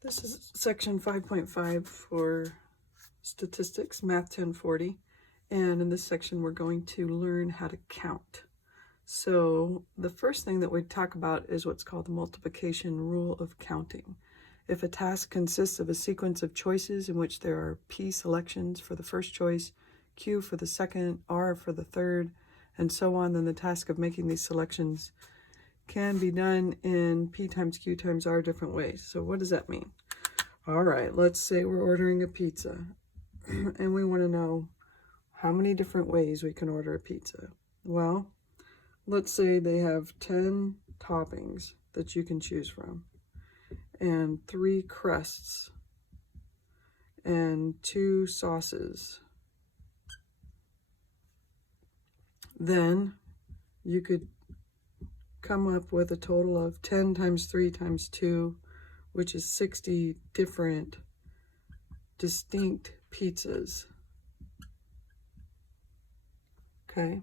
This is section 5.5 for statistics, math 1040. And in this section, we're going to learn how to count. So the first thing that we talk about is what's called the multiplication rule of counting. If a task consists of a sequence of choices in which there are P selections for the first choice, Q for the second, R for the third, and so on, then the task of making these selections can be done in P times Q times R different ways. So what does that mean? All right, let's say we're ordering a pizza and we want to know how many different ways we can order a pizza. Well, let's say they have 10 toppings that you can choose from and 3 crusts and 2 sauces. Then you could come up with a total of 10 times 3 times 2, which is 60 different distinct pizzas. Okay,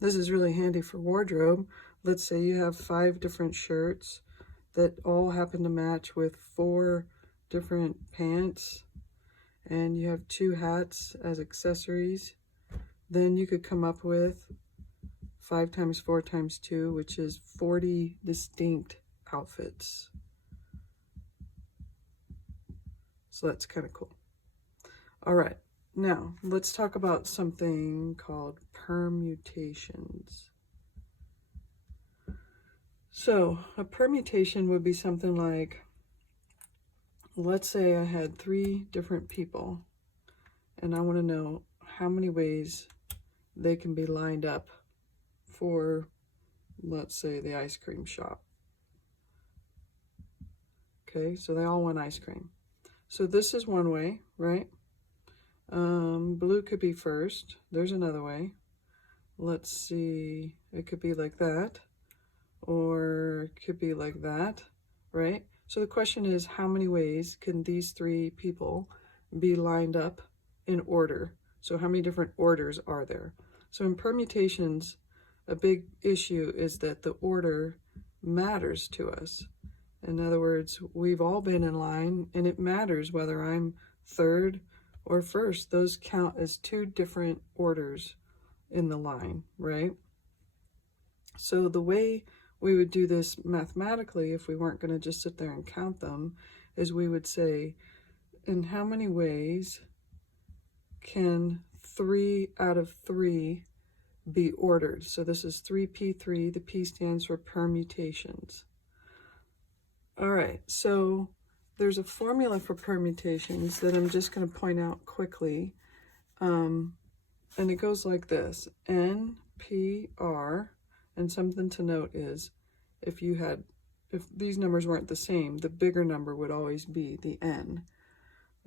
this is really handy for wardrobe. Let's say you have 5 different shirts that all happen to match with 4 different pants, and you have 2 hats as accessories. Then you could come up with 5 times 4 times 2, which is 40 distinct outfits. So that's kind of cool. All right, now let's talk about something called permutations. So a permutation would be something like, let's say I had 3 different people and I want to know how many ways they can be lined up for, let's say, the ice cream shop. Okay, so they all want ice cream. So this is one way, right? Blue could be first. There's another way. Let's see, it could be like that, or it could be like that, right? So the question is, how many ways can these 3 people be lined up in order? So how many different orders are there? So in permutations, a big issue is that the order matters to us. In other words, we've all been in line, and it matters whether I'm third or first. Those count as 2 different orders in the line, right? So the way we would do this mathematically, if we weren't going to just sit there and count them, is we would say, in how many ways can 3 out of 3 be ordered? So this is 3p3. The P stands for permutations. All right, so there's a formula for permutations that I'm just going to point out quickly. And it goes like this: NPR, and something to note is if these numbers weren't the same, the bigger number would always be the N.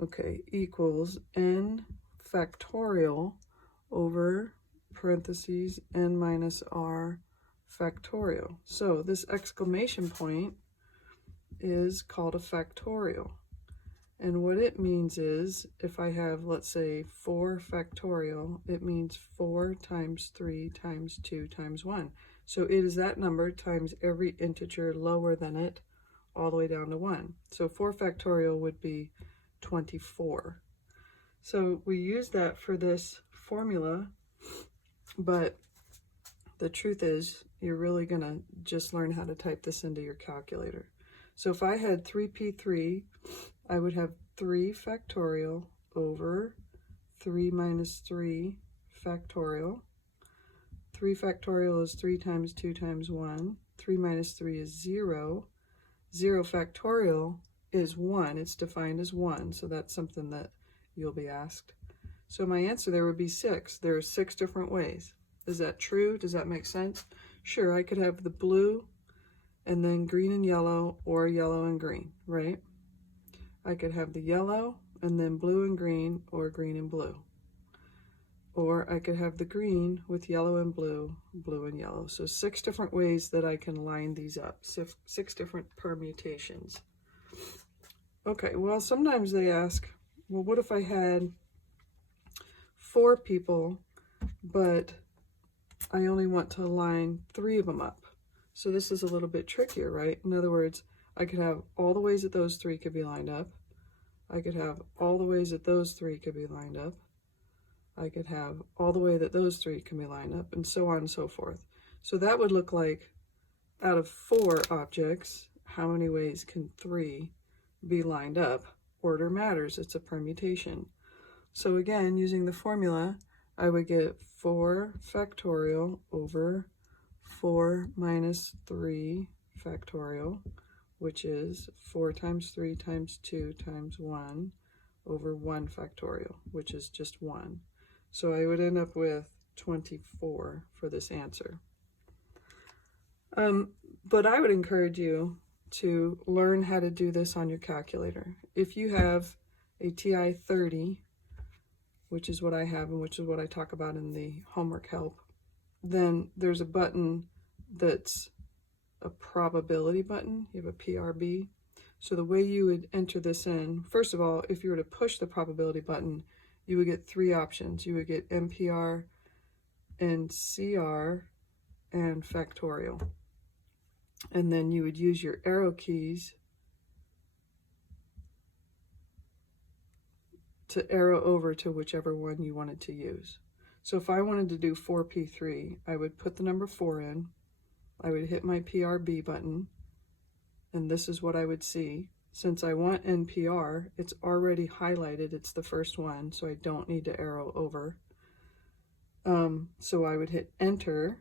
Okay, equals N factorial over parentheses N minus R factorial. So this exclamation point is called a factorial. And what it means is, if I have, let's say, 4 factorial, it means 4 times 3 times 2 times 1. So it is that number times every integer lower than it, all the way down to 1. So 4 factorial would be 24. So we use that for this formula, but the truth is, you're really going to just learn how to type this into your calculator. So if I had 3p3, I would have 3 factorial over 3 minus 3 factorial. 3 factorial is 3 times 2 times 1. 3 minus 3 is 0. 0 factorial is 1. It's defined as 1, so that's something that you'll be asked. So my answer there would be 6. There are 6 different ways. Is that true? Does that make sense? Sure, I could have the blue and then green and yellow, or yellow and green, right? I could have the yellow and then blue and green, or green and blue. Or I could have the green with yellow and blue, blue and yellow. So 6 different ways that I can line these up, 6 different permutations. Okay, well, sometimes they ask, well, what if I had 4 people, but I only want to line 3 of them up? So this is a little bit trickier, right? In other words, I could have all the ways that those three could be lined up. I could have all the ways that those three could be lined up. I could have all the way that those three can be lined up, and so on and so forth. So that would look like, out of 4 objects, how many ways can 3 be lined up? Order matters, it's a permutation. So again, using the formula, I would get 4 factorial over 4 minus 3 factorial, which is 4 times 3 times 2 times 1 over 1 factorial, which is just 1. So I would end up with 24 for this answer. But I would encourage you to learn how to do this on your calculator. If you have a TI-30, which is what I have and which is what I talk about in the homework help, then there's a button that's a probability button. You have a PRB. So the way you would enter this in, first of all, if you were to push the probability button, you would get 3 options. You would get NPR and CR and factorial. And then you would use your arrow keys to arrow over to whichever one you wanted to use. So if I wanted to do 4P3, I would put the number 4 in, I would hit my PRB button, and this is what I would see. Since I want NPR, it's already highlighted, it's the first one, so I don't need to arrow over. So I would hit enter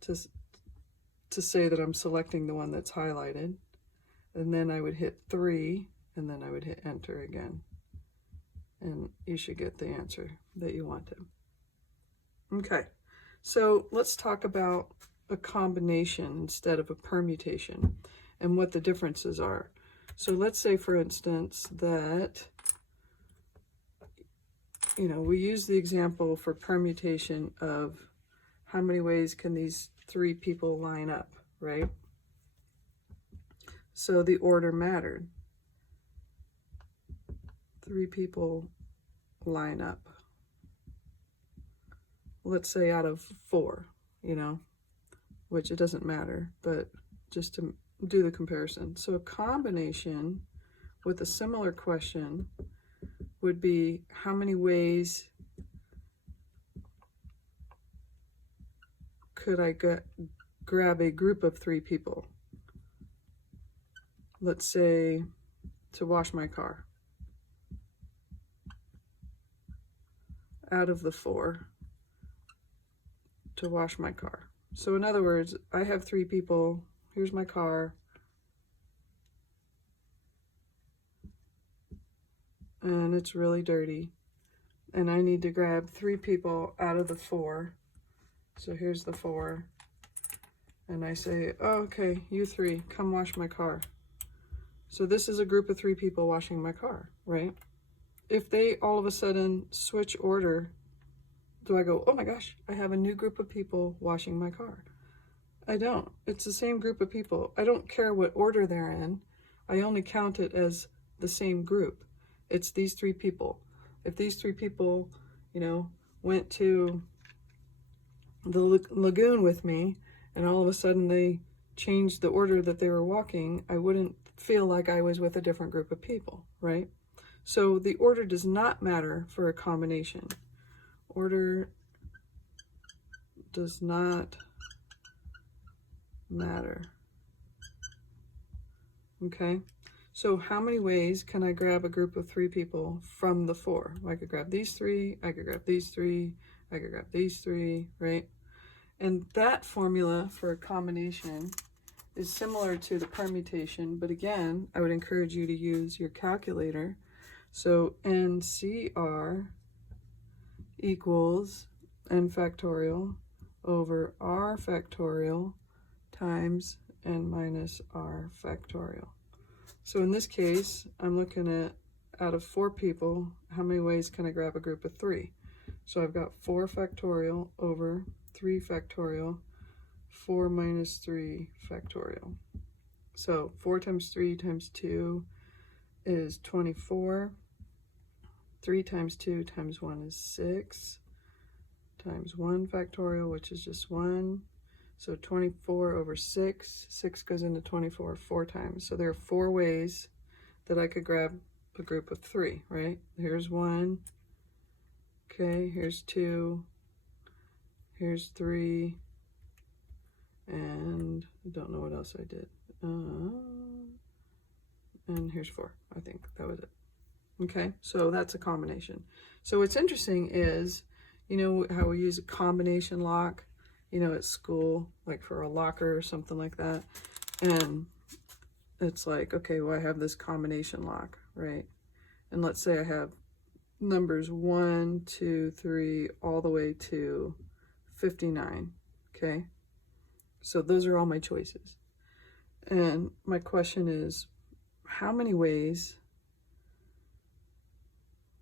to say that I'm selecting the one that's highlighted, and then I would hit 3, and then I would hit enter again. And you should get the answer that you wanted. Okay, so let's talk about a combination instead of a permutation and what the differences are. So let's say, for instance, that, we use the example for permutation of how many ways can these 3 people line up, right? So the order mattered. 3 people line up. Let's say out of 4, which it doesn't matter, but just to do the comparison. So a combination with a similar question would be, how many ways could I grab a group of 3 people? Let's say to wash my car. Out of the 4 to wash my car. So in other words, I have 3 people. Here's my car. And it's really dirty. And I need to grab 3 people out of the 4. So here's the 4. And I say, oh, okay, you 3, come wash my car. So this is a group of 3 people washing my car, right? If they all of a sudden switch order, do I go, oh my gosh, I have a new group of people washing my car? I don't. It's the same group of people. I don't care what order they're in. I only count it as the same group. It's these 3 people. If these 3 people, went to the lagoon with me and all of a sudden they changed the order that they were walking, I wouldn't feel like I was with a different group of people, right? So the order does not matter for a combination. Order does not matter. Okay, so how many ways can I grab a group of 3 people from the 4? I could grab these 3, I could grab these 3, I could grab these 3, right? And that formula for a combination is similar to the permutation, but again, I would encourage you to use your calculator. So NCR equals n factorial over r factorial times n minus r factorial. So in this case, I'm looking at, out of 4 people, how many ways can I grab a group of 3? So I've got 4 factorial over 3 factorial, 4 minus 3 factorial. So 4 times 3 times 2 is 24. 3 times 2 times 1 is 6, times 1 factorial, which is just 1. So 24 over 6. 6 goes into 24 4 times. So there are 4 ways that I could grab a group of 3, right? Here's 1. Okay, here's 2. Here's 3. And I don't know what else I did. And here's 4. I think that was it. Okay, so that's a combination. So what's interesting is, you know how we use a combination lock, you know, at school, like for a locker or something like that. And it's like, okay, well, I have this combination lock, right? And let's say I have numbers 1, 2, 3, all the way to 59, okay? So those are all my choices. And my question is, how many ways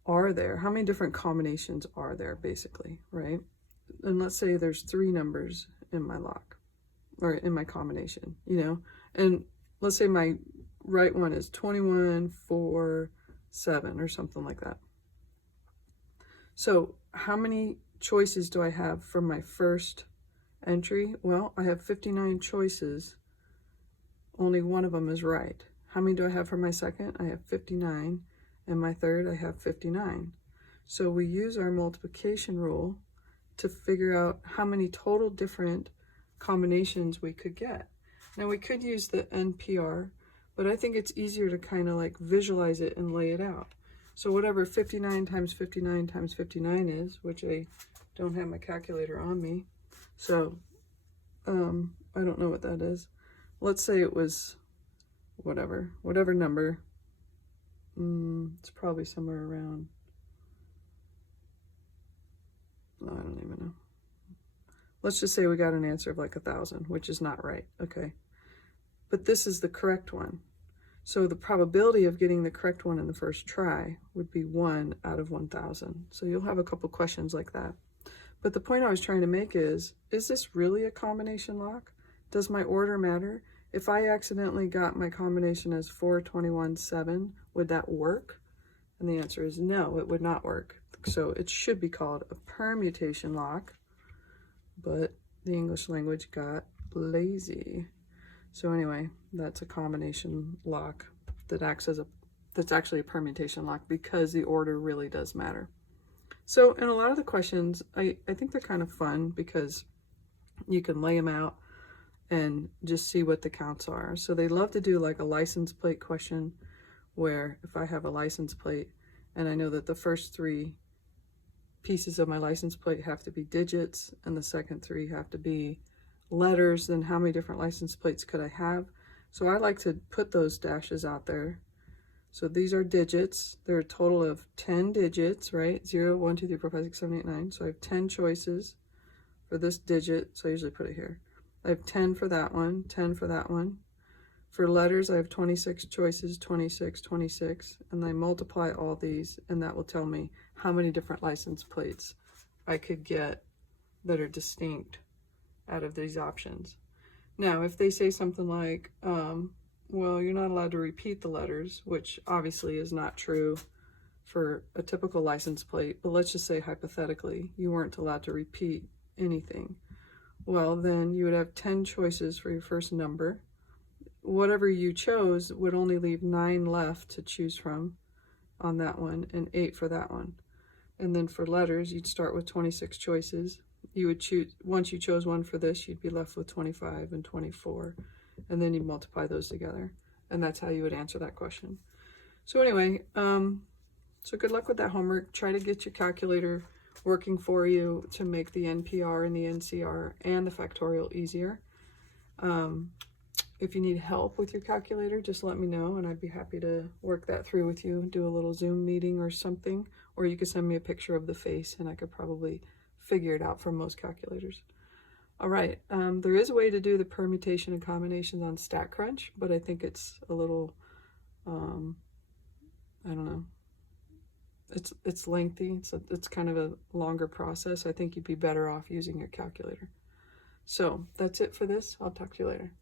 are there? How many different combinations are there, basically, right? And let's say there's 3 numbers in my lock, or in my combination, you know? And let's say my right one is 21, 4, 7, or something like that. So how many choices do I have for my first entry? Well, I have 59 choices. Only one of them is right. How many do I have for my second? I have 59. And my third, I have 59. So we use our multiplication rule to figure out how many total different combinations we could get. Now we could use the NPR, but I think it's easier to kind of like visualize it and lay it out. So whatever 59 times 59 times 59 is, which I don't have my calculator on me, so I don't know what that is. Let's say it was whatever number. It's probably somewhere around, I don't even know. Let's just say we got an answer of like 1,000, which is not right, okay? But this is the correct one. So the probability of getting the correct one in the first try would be 1 out of 1,000. So you'll have a couple questions like that. But the point I was trying to make is this really a combination lock? Does my order matter? If I accidentally got my combination as 4, 21, 7, would that work? And the answer is no, it would not work. So it should be called a permutation lock, but the English language got lazy. So anyway, that's a combination lock that acts as that's actually a permutation lock because the order really does matter. So in a lot of the questions, I think they're kind of fun because you can lay them out and just see what the counts are. So they love to do like a license plate question where if I have a license plate and I know that the first 3 pieces of my license plate have to be digits and the second 3 have to be letters, then how many different license plates could I have? So I like to put those dashes out there. So these are digits. There are a total of 10 digits, right? 0, 1, 2, 3, 4, 5, 6, 7, 8, 9. So I have 10 choices for this digit. So I usually put it here. I have 10 for that one, 10 for that one. For letters, I have 26 choices, 26, 26, and I multiply all these, and that will tell me how many different license plates I could get that are distinct out of these options. Now, if they say something like, well, you're not allowed to repeat the letters, which obviously is not true for a typical license plate, but let's just say hypothetically, you weren't allowed to repeat anything. Well, then you would have 10 choices for your first number. Whatever you chose would only leave 9 left to choose from on that one and 8 for that one. And then for letters, you'd start with 26 choices. You would choose, once you chose one for this, you'd be left with 25 and 24. And then you multiply those together. And that's how you would answer that question. So anyway, so good luck with that homework. Try to get your calculator working for you to make the NPR and the NCR and the factorial easier. If you need help with your calculator, just let me know and I'd be happy to work that through with you, do a little Zoom meeting or something, or you could send me a picture of the face and I could probably figure it out for most calculators. All right, there is a way to do the permutation and combinations on StatCrunch, but I think it's a little, I don't know, it's lengthy. It's kind of a longer process. I think you'd be better off using your calculator. So that's it for this. I'll talk to you later.